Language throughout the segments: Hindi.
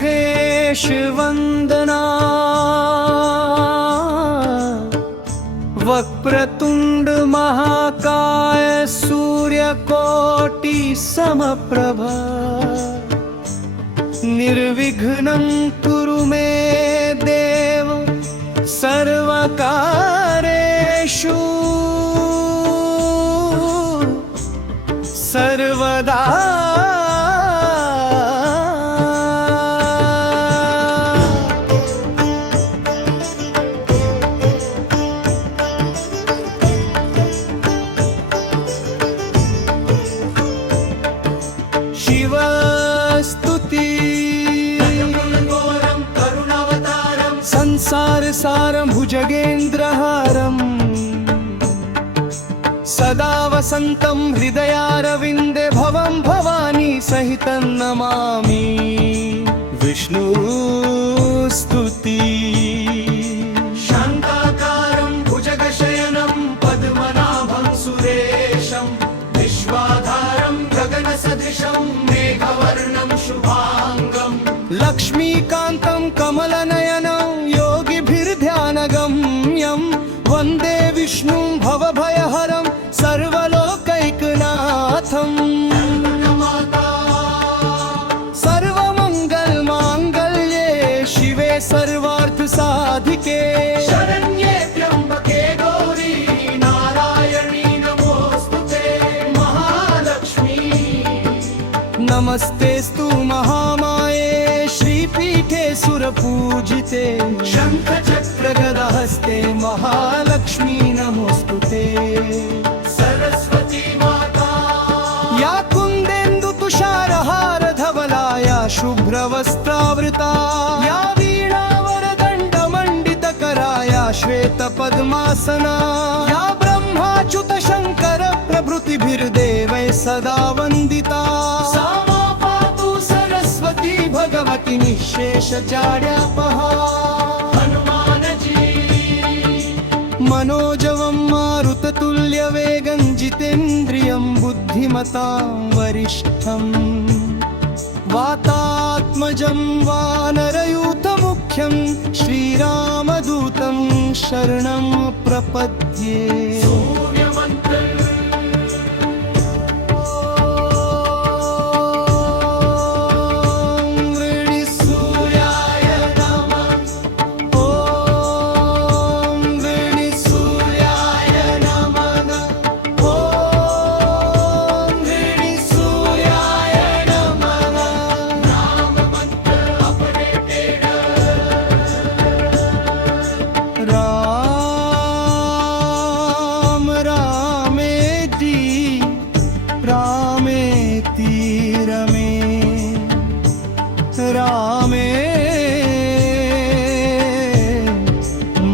गणेश वंदना वक्रतुंड महाकाय सूर्यकोटि समप्रभा निर्विघ्नं कुरु मे देव सर्वकारेषु सर्वदा। संसार सारं भुजगेन्द्रहारं सदा वसन्तं हृदयारविन्दे भवं भवानी सहितं नमामि विष्णुस्तुति। शान्ताकारं भुजगशयनं पद्मनाभं सुरेशं विश्वाधारं गगनसदृशं मेघवर्णं शुभांगं लक्ष्मीकान्तं कमलनयनं योगिभिर्ध्यानगम्यं वन्दे विष्णुं भवभयहरं सर्वलोकैकनाथं। सर्वमङ्गलमाङ्गल्ये शिवे सर्वार्थसाधिके शरण्ये त्र्यम्बके गौरी नारायणी नमोऽस्तुते महालक्ष्मी। नमस्तेस्तु महामाये श्रीपीठे सुरपूजिते शङ्खचक्रगदाहस्ते महालक्ष्मी नमोस्तुते। सरस्वती माता या कुन्देन्दु तुषारहारधवला या शुभ्रवस्त्रावृता या वीणावरदण्डमण्डितकरा या श्वेतपद्मासना या ब्रह्माच्युत शङ्कर प्रभृतिभिर्देवैः सदा वन्दिता सा मा पातु सरस्वती भगवती निःशेषचार्यापहा। हनुमानजी मनोजवं मारुततुल्यवेगं जितेन्द्रियं बुद्धिमतां वरिष्ठं वातात्मजं वानरयूथमुख्यं श्रीरामदूतं शरणं प्रपद्ये। रामे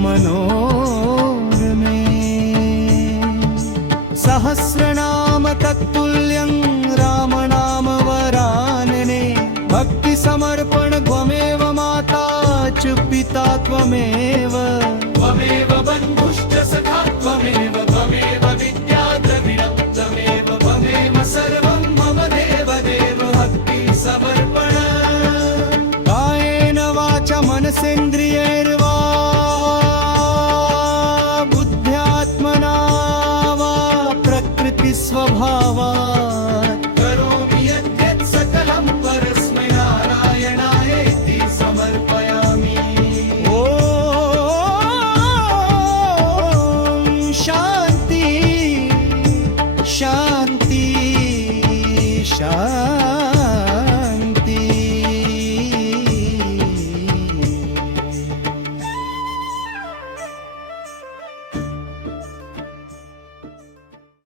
मनोरमे सहस्रनाम तत्तुल्यं रामनाम वरानने भक्तिसमर्पण त्वमेव माता च पिता त्वमेव बन्धुश्च सखा त्वमेव विद्या द्रविणं त्वमेव सर्वं मम देव भक्ति समर्पण कायेन वाचा मनसेन्द्रियैर्वा बुद्ध्यात्मना वा प्रकृतिस्वभावा